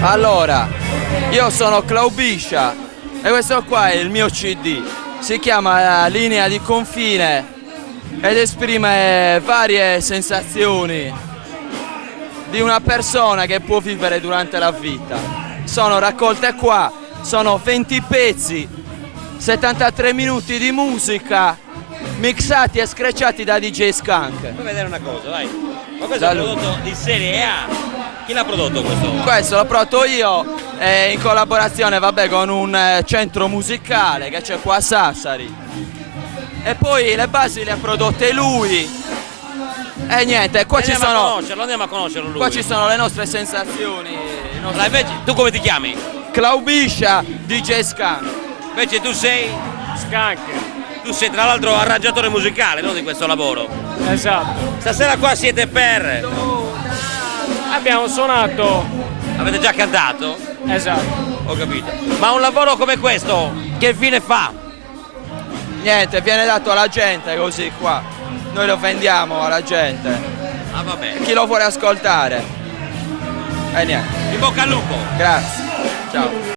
Allora, io sono Claubiscia e questo qua è il mio CD. Si chiama Linea di confine ed esprime varie sensazioni di una persona che può vivere durante la vita. Sono raccolte qua, sono 20 pezzi, 73 minuti di musica mixati e screcciati da DJ Skunk. Puoi vedere una cosa, vai. Ma questo è un prodotto di serie A. Chi l'ha prodotto questo? Questo l'ho prodotto io in collaborazione con un centro musicale che c'è qua a Sassari. E poi le basi le ha prodotte lui. E niente, qua ci sono. Andiamo a conoscerlo lui. Qua ci sono le nostre sensazioni. Allora, invece, tu come ti chiami? Claubiscia DJ Skunk. Invece tu sei? Skunk. Tu sei tra l'altro arrangiatore musicale, no, di questo lavoro. Esatto. Stasera qua siete per. Abbiamo suonato. Avete già cantato? Esatto. Ho capito. Ma un lavoro come questo, che fine fa? Niente, viene dato alla gente così qua. Noi lo vendiamo alla gente. Ah, vabbè. Chi lo vuole ascoltare. E niente. In bocca al lupo. Grazie. Ciao.